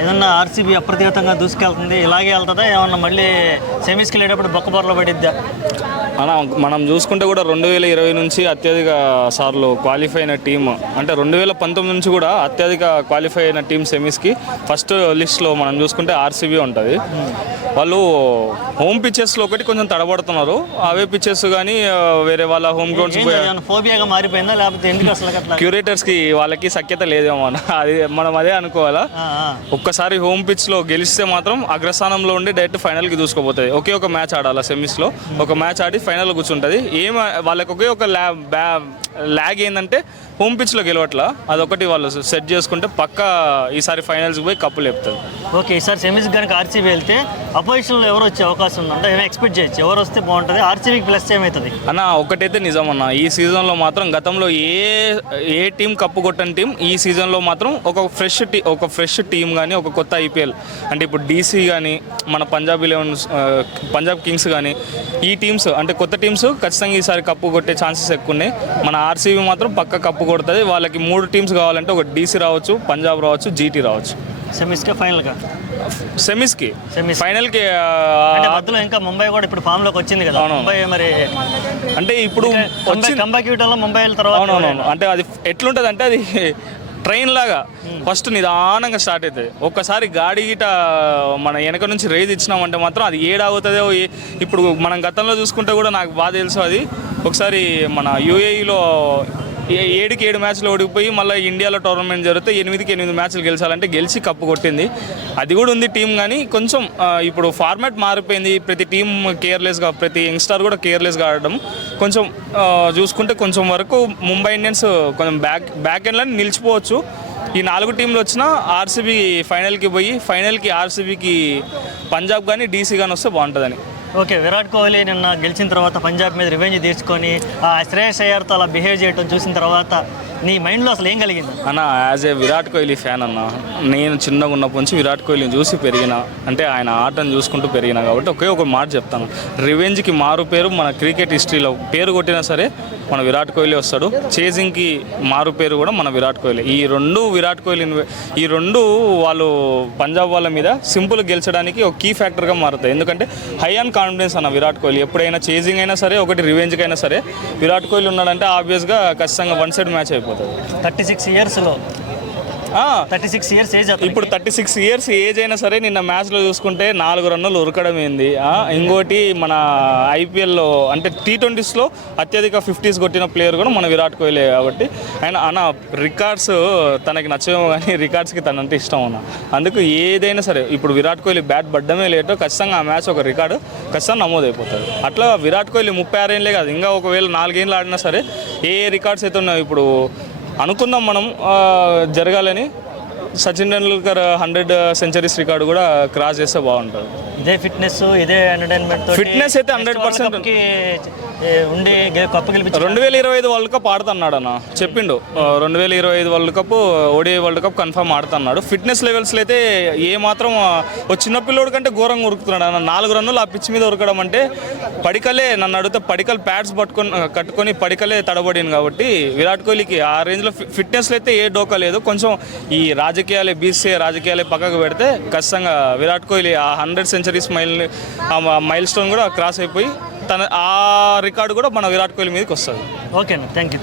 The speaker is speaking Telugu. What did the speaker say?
ఏదన్నా ఆర్సీబీ అప్రతిహతంగా దూసుకెళ్తుంది, ఇలాగే వెళ్తుందా ఏమన్నా మళ్ళీ సెమీస్కి వెళ్ళేటప్పుడు బొక్కబొరలో పడిద్దా? మనం చూసుకుంటే కూడా 2020 నుంచి అత్యధిక సార్లు క్వాలిఫై అయిన టీం, అంటే 2019 నుంచి కూడా అత్యధిక క్వాలిఫై అయిన టీం సెమీస్కి ఫస్ట్ లిస్ట్లో మనం చూసుకుంటే ఆర్సీబీ ఉంటుంది. వాళ్ళు హోమ్ పిచ్చెస్లో ఒకటి కొంచెం తడబడుతున్నారు. అవే పిచ్చెస్ కానీ వేరే వాళ్ళ హోమ్ గ్రౌండ్స్ ఫోబియాగా మారిపోయిందా లేకపోతే ఎందుకు అసలు క్యూరేటర్స్కి వాళ్ళకి సఖ్యత లేదేమో అది మనం అదే అనుకోవాలా. ఒక్కసారి హోమ్ పిచ్లో గెలిస్తే మాత్రం అగ్రస్థానంలో ఉండి డైరెక్ట్ ఫైనల్కి దూసుకుపోతుంది. ఒకే ఒక మ్యాచ్ ఆడాలి సెమీస్లో, ఒక మ్యాచ్ ఆడి ఫైనల్ కూర్చుంటుంది. వాళ్ళకి ఒకే ఒక ల్యాగ్ ఏంటంటే హోమ్ పిచ్లో గెలవట్లా, అదొకటి వాళ్ళు సెట్ చేసుకుంటే పక్కా ఈసారి ఫైనల్స్కి పోయి కప్పు లేపుతుంది. ఓకే, ఈసారి సెమీస్ కనుక ఆర్సీబీ వెళ్తే అపోజిషన్లో ఎవరు వచ్చే అవకాశం ఉందంటే ఏమైనా ఎక్స్పెక్ట్ చేయొచ్చు? ఎవరు వస్తే బాగుంటుంది? ఆర్సీబీకి ప్లస్ ఏమవుతుంది అన్న? ఒకటైతే నిజం అన్న, ఈ సీజన్లో మాత్రం గతంలో ఏ టీం కప్పు కొట్టని టీం ఈ సీజన్లో మాత్రం ఒక ఫ్రెష్ టీం కానీ ఒక కొత్త ఐపీఎల్ అంటే ఇప్పుడు డీసీ కానీ మన పంజాబ్ కింగ్స్ కానీ ఈ టీమ్స్ అంటే కొత్త టీమ్స్ ఖచ్చితంగా ఈసారి కప్పు కొట్టే ఛాన్సెస్ ఎక్కువ ఉన్నాయి. మన ఆర్సీబీ మాత్రం పక్క కప్పు కొడుతుంది. వాళ్ళకి 3 టీమ్స్ కావాలంటే ఒక డీసీ రావచ్చు, పంజాబ్ రావచ్చు, జీటీ రావచ్చు. సెమీస్కి ఫైనల్గా సెమీస్కి ఫైనల్కి మధ్యలో ఇంకా ముంబై కూడా ఇప్పుడు ఫామ్లోకి వచ్చింది కదా. ముంబై మరి అంటే ఇప్పుడు కంబ్యాక్ ఇవ్వడంలో ముంబై తర్వాత అవునవును, అంటే అది ఎట్లుంటుంది అంటే అది ట్రైన్ లాగా ఫస్ట్ నిదానంగా స్టార్ట్ అవుతుంది. ఒక్కసారి గాడి గీట మన వెనక నుంచి రేజ్ ఇచ్చినామంటే మాత్రం అది ఏడాగుతుందో. ఇప్పుడు మనం గతంలో చూసుకుంటే కూడా నాకు బాగా తెలుసు. అది ఒకసారి మన యూఏఈలో 7 మ్యాచ్లు ఓడిపోయి మళ్ళీ ఇండియాలో టోర్నమెంట్ జరిగితే 8 మ్యాచ్లు గెలిచాలంటే గెలిచి కప్పు కొట్టింది. అది కూడా ఉంది టీం. కానీ కొంచెం ఇప్పుడు ఫార్మాట్ మారిపోయింది. ప్రతి టీం కేర్లెస్గా, ప్రతి యంగ్స్టర్ కూడా కేర్లెస్గా ఆడడం కొంచెం చూసుకుంటే కొంచెం వరకు ముంబై ఇండియన్స్ కొంచెం బ్యాక్ ఎండ్లో నిలిచిపోవచ్చు. ఈ 4 టీంలు వచ్చినా ఆర్సీబీ ఫైనల్కి పోయి ఫైనల్కి ఆర్సీబీకి పంజాబ్ కానీ డీసీ కానీ వస్తే బాగుంటుందని. ఓకే, విరాట్ కోహ్లీ నిన్న గెలిచిన తర్వాత పంజాబ్ మీద రివెంజ్ తీసుకొని శ్రేయస్ అయ్యర్తో అలా బిహేవ్ చేయడం చూసిన తర్వాత నీ మైండ్లో అసలు ఏం కలిగింది అన్న? As a Virat Kohli fan అన్న, నేను చిన్నగా ఉన్నప్పటి నుంచి విరాట్ కోహ్లీని చూసి పెరిగిన, అంటే ఆయన ఆటను చూసుకుంటూ పెరిగిన కాబట్టి ఒకే ఒక మాట చెప్తాను. రివెంజ్కి మారు పేరు మన క్రికెట్ హిస్టరీలో పేరు కొట్టినా సరే మన విరాట్ కోహ్లీ వస్తాడు. చేజింగ్కి మారు పేరు కూడా మన విరాట్ కోహ్లీ. ఈ రెండు వాళ్ళు పంజాబ్ వాళ్ళ మీద సింపుల్ గెలిచడానికి ఒక కీ ఫ్యాక్టర్గా మారుతాయి. ఎందుకంటే హై ఆన్ కాన్ఫిడెన్స్ అన్న విరాట్ కోహ్లీ. ఎప్పుడైనా చేజింగ్ అయినా సరే, ఒకటి రివెంజ్కి అయినా సరే విరాట్ కోహ్లీ ఉన్నాడంటే ఆబ్వియస్గా ఖచ్చితంగా 1 సైడ్ మ్యాచ్ అయిపోతుంది. 36 ఇయర్స్లో 36 ఇయర్స్ ఏజ్. ఇప్పుడు 36 ఇయర్స్ ఏజ్ అయినా సరే నిన్న మ్యాచ్లో చూసుకుంటే 4 రన్నులు ఉరకడం ఏంది. ఇంకోటి మన ఐపీఎల్లో అంటే T20స్లో అత్యధిక 50s కొట్టిన ప్లేయర్ కూడా మన విరాట్ కోహ్లీ. కాబట్టి ఆయన రికార్డ్స్ తనకి నచ్చమో కానీ రికార్డ్స్కి తనంటే ఇష్టం అన్న. అందుకు ఏదైనా సరే ఇప్పుడు విరాట్ కోహ్లీ బ్యాట్ పడ్డమే లేటో ఖచ్చితంగా ఆ మ్యాచ్ ఒక రికార్డు ఖచ్చితంగా నమోదైపోతుంది. అట్లా విరాట్ కోహ్లీ 36 ఏళ్ళే కాదు, ఇంకా ఒకవేళ 4 ఏళ్ళు ఆడినా సరే ఏ రికార్డ్స్ అయితే ఉన్నాయో ఇప్పుడు అనుకుందాం మనం జరగాలని, సచిన్ టెండూల్కర్ 100 సెంచరీస్ రికార్డు కూడా క్రాస్ చేస్తే బాగుంటుంది. ఇదే ఫిట్నెస్, ఇదే ఎంటర్టైన్మెంట్, ఫిట్నెస్ అయితే 100% ఉండే కప్పు గెలిపించి 2025 వరల్డ్ కప్ ఆడుతున్నాడు అన్న చెప్పిండు. 2025 world cup ODI world cup confirm ఆడుతున్నాడు. ఫిట్నెస్ లెవెల్స్లో అయితే ఏ మాత్రం చిన్న పిల్లోడు కంటే ఘోరంగా ఉరుకుతున్నాడు అన్న. 4 రన్నులు ఆ పిచ్ మీద ఉరకడం అంటే నన్ను అడిగితే పడికల్ ప్యాడ్స్ కట్టుకొని పడికలే తడబడింది. కాబట్టి విరాట్ కోహ్లీకి ఆ రేంజ్లో ఫిట్నెస్లో అయితే ఏ డోకా లేదు. కొంచెం ఈ బీసీఏ రాజకీయాలే పక్కకు పెడితే ఖచ్చితంగా విరాట్ కోహ్లీ ఆ 100 సెంచరీస్ మైల్ స్టోన్ కూడా క్రాస్ అయిపోయి ఆ రికార్డు కూడా మన విరాట్ కోహ్లీ మీదకి వస్తుంది. ఓకే అన్న, థ్యాంక్ యూ.